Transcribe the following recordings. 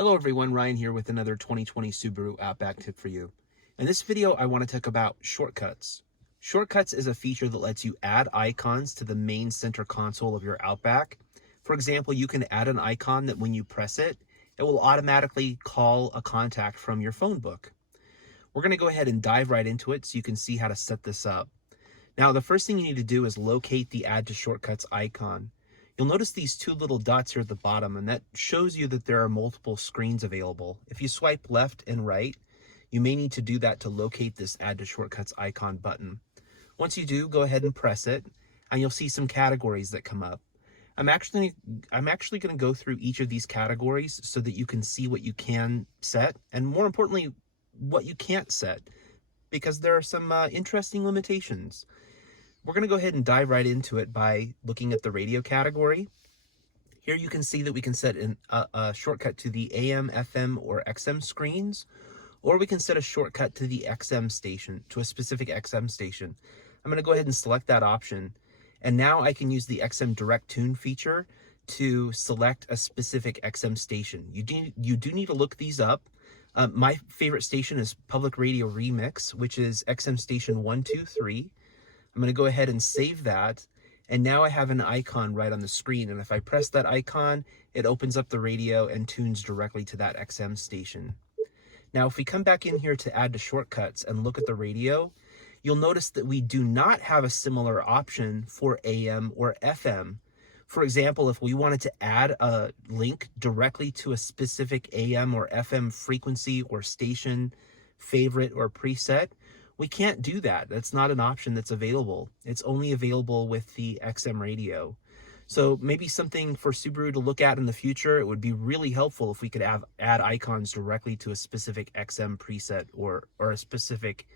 Hello everyone, Ryan here with another 2020 Subaru Outback tip for you. In this video, I want to talk about shortcuts. Shortcuts is a feature that lets you add icons to the main center console of your Outback. For example, you can add an icon that when you press it, it will automatically call a contact from your phone book. We're going to go ahead and dive right into it so you can see how to set this up. Now, the first thing you need to do is locate the Add to Shortcuts icon. You'll notice these two little dots here at the bottom, and that shows you that there are multiple screens available. If you swipe left and right, you may need to do that to locate this Add to Shortcuts icon button. Once you do, go ahead and press it, and you'll see some categories that come up. I'm actually going to go through each of these categories so that you can see what you can set, and more importantly, what you can't set, because there are some interesting limitations. We're going to go ahead and dive right into it by looking at the radio category. Here you can see that we can set a shortcut to the AM, FM, or XM screens, or we can set a shortcut to the XM station, to a specific XM station. I'm going to go ahead and select that option, and now I can use the XM Direct Tune feature to select a specific XM station. You do need to look these up. My favorite station is Public Radio Remix, which is XM station 123. I'm going to go ahead and save that, and now I have an icon right on the screen, and if I press that icon, it opens up the radio and tunes directly to that XM station. Now, if we come back in here to Add to Shortcuts and look at the radio, you'll notice that we do not have a similar option for AM or FM. For example, if we wanted to add a link directly to a specific AM or FM frequency or station, favorite, or preset, we can't do that. That's not an option that's available. It's only available with the XM radio. So maybe something for Subaru to look at in the future. It would be really helpful if we could add icons directly to a specific XM preset or a specific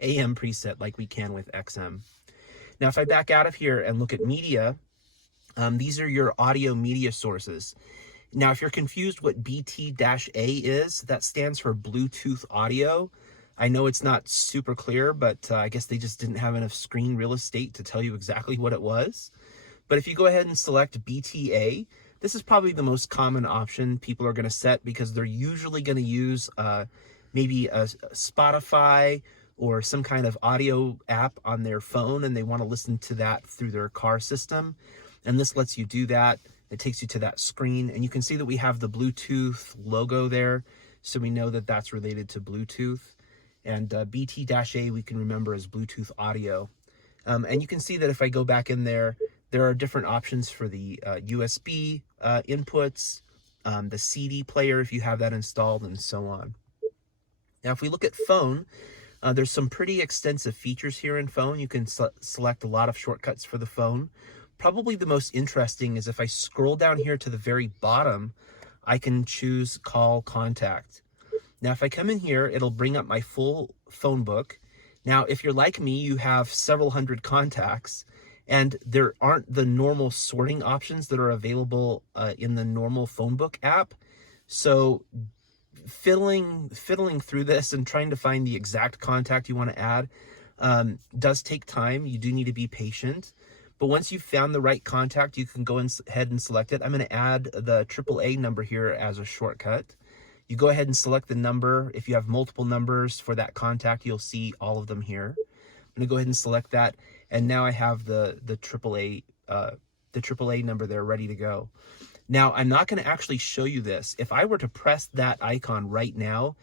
AM preset like we can with XM. Now, if I back out of here and look at media, these are your audio media sources. Now, if you're confused what BT-A is, that stands for Bluetooth audio. I know it's not super clear, but I guess they just didn't have enough screen real estate to tell you exactly what it was. But if you go ahead and select BTA, this is probably the most common option people are going to set because they're usually going to use maybe a Spotify or some kind of audio app on their phone, and they want to listen to that through their car system. And this lets you do that. It takes you to that screen, and you can see that we have the Bluetooth logo there, so we know that that's related to Bluetooth. And BT-A we can remember as Bluetooth audio. And you can see that if I go back in there, there are different options for the USB inputs, the CD player if you have that installed, and so on. Now, if we look at phone, there's some pretty extensive features here in phone. You can select a lot of shortcuts for the phone. Probably the most interesting is if I scroll down here to the very bottom, I can choose Call Contact. Now, if I come in here, it'll bring up my full phone book. Now, if you're like me, you have several hundred contacts, and there aren't the normal sorting options that are available in the normal phone book app. So fiddling through this and trying to find the exact contact you want to add does take time. You do need to be patient. But once you've found the right contact, you can go ahead and select it. I'm going to add the AAA number here as a shortcut. You go ahead and select the number. If you have multiple numbers for that contact, you'll see all of them here. I'm going to go ahead and select that, and now I have the AAA number there ready to go. Now, I'm not going to actually show you this. If I were to press that icon right now,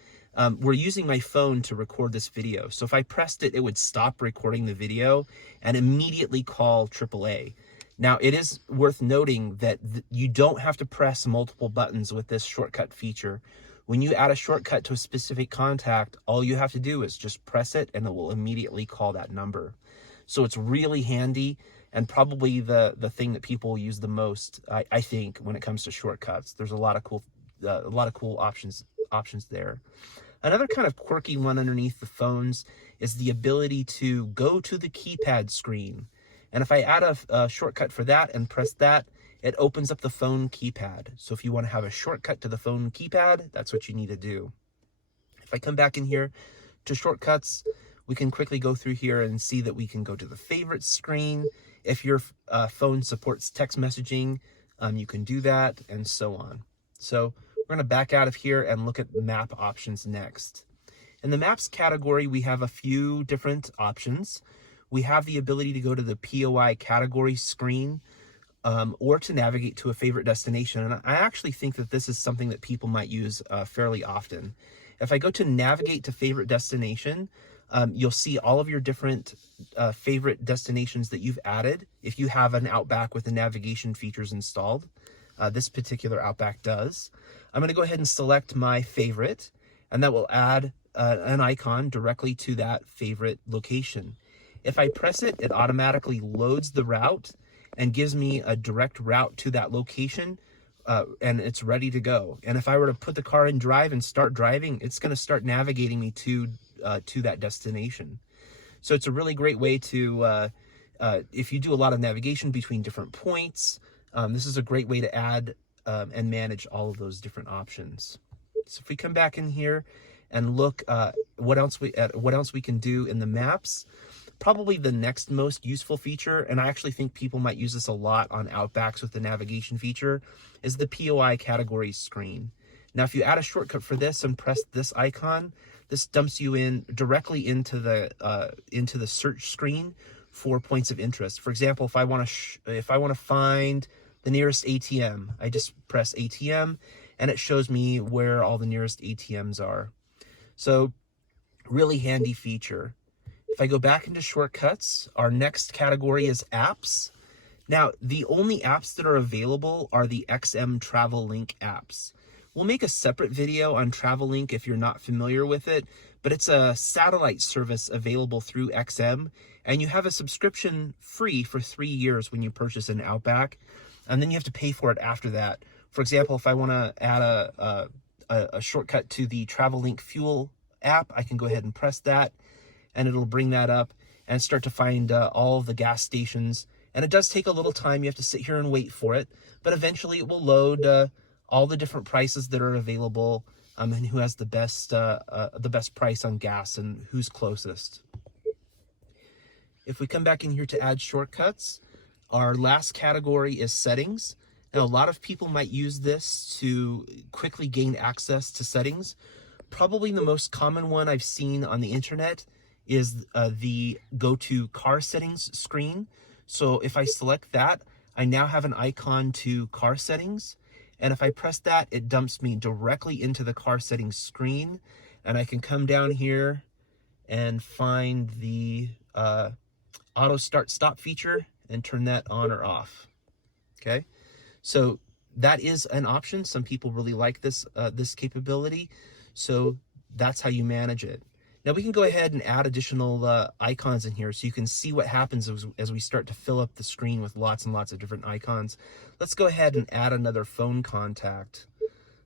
we're using my phone to record this video. So if I pressed it, it would stop recording the video and immediately call AAA. Now, it is worth noting that you don't have to press multiple buttons with this shortcut feature. When you add a shortcut to a specific contact, all you have to do is just press it and it will immediately call that number. So it's really handy and probably the thing that people use the most, I think, when it comes to shortcuts. There's a lot of cool options there. Another kind of quirky one underneath the phones is the ability to go to the keypad screen. And if I add a shortcut for that and press that, it opens up the phone keypad. So if you want to have a shortcut to the phone keypad, that's what you need to do. If I come back in here to shortcuts, we can quickly go through here and see that we can go to the favorites screen. If your phone supports text messaging, you can do that, and so on. So We're going to back out of here and look at map options next. In the maps category, we have a few different options. We have the ability to go to the POI category screen, or to navigate to a favorite destination. And I actually think that this is something that people might use fairly often. If I go to navigate to favorite destination, you'll see all of your different favorite destinations that you've added. If you have an Outback with the navigation features installed, this particular Outback does. I'm going to go ahead and select my favorite, and that will add an icon directly to that favorite location. If I press it, it automatically loads the route and gives me a direct route to that location, and it's ready to go. And if I were to put the car in drive and start driving, it's going to start navigating me to that destination. So it's a really great way to, if you do a lot of navigation between different points, this is a great way to add and manage all of those different options. So if we come back in here and look what else we can do in the maps, probably the next most useful feature, and I actually think people might use this a lot on Outbacks with the navigation feature, is the POI categories screen. Now, if you add a shortcut for this and press this icon, this dumps you in directly into the search screen for points of interest. For example, if I want to find the nearest ATM, I just press ATM, and it shows me where all the nearest ATMs are. So, really handy feature. If I go back into shortcuts, our next category is apps. Now, the only apps that are available are the XM Travel Link apps. We'll make a separate video on Travel Link if you're not familiar with it, but it's a satellite service available through XM, and you have a subscription free for 3 years when you purchase an Outback, and then you have to pay for it after that. For example, if I want to add a shortcut to the Travel Link Fuel app, I can go ahead and press that, and it'll bring that up and start to find all of the gas stations. And it does take a little time. You have to sit here and wait for it, but eventually it will load all the different prices that are available, and who has the best price on gas and who's closest. If we come back in here to add shortcuts, our last category is settings. Now, a lot of people might use this to quickly gain access to settings. Probably the most common one I've seen on the internet is the go to car settings screen. So if I select that, I now have an icon to car settings. And if I press that, it dumps me directly into the car settings screen. And I can come down here and find the auto start stop feature and turn that on or off. Okay, so that is an option. Some people really like this capability. So that's how you manage it. Now we can go ahead and add additional icons in here so you can see what happens as we start to fill up the screen with lots and lots of different icons. Let's go ahead and add another phone contact.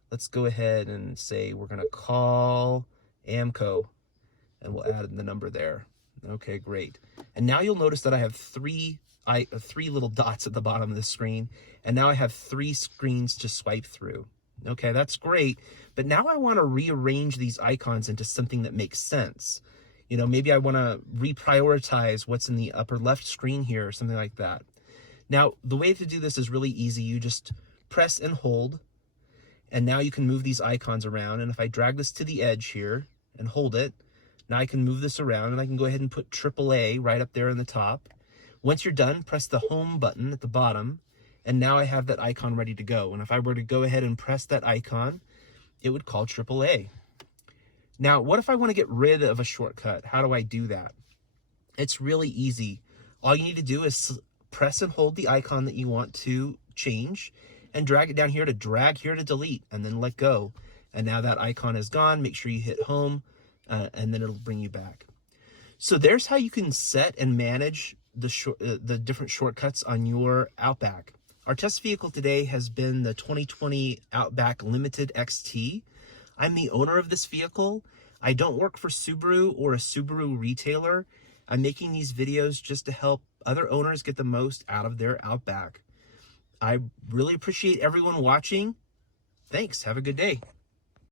Let's go ahead and say we're going to call Amco, and we'll add the number there. Okay, great. And now you'll notice that I have three little dots at the bottom of the screen, and now I have 3 screens to swipe through. Okay, that's great, but now I want to rearrange these icons into something that makes sense. You know, maybe I want to reprioritize what's in the upper left screen here or something like that. Now, the way to do this is really easy. You just press and hold, and now you can move these icons around. And if I drag this to the edge here and hold it, now I can move this around, and I can go ahead and put AAA right up there in the top. Once you're done, press the home button at the bottom, and now I have that icon ready to go. And if I were to go ahead and press that icon, it would call AAA. Now, what if I want to get rid of a shortcut? How do I do that? It's really easy. All you need to do is press and hold the icon that you want to change and drag it down here to drag here to delete, and then let go. And now that icon is gone. Make sure you hit home, and then it'll bring you back. So there's how you can set and manage the different shortcuts on your Outback. Our test vehicle today has been the 2020 Outback Limited XT. I'm the owner of this vehicle. I don't work for Subaru or a Subaru retailer. I'm making these videos just to help other owners get the most out of their Outback. I really appreciate everyone watching. Thanks. Have a good day.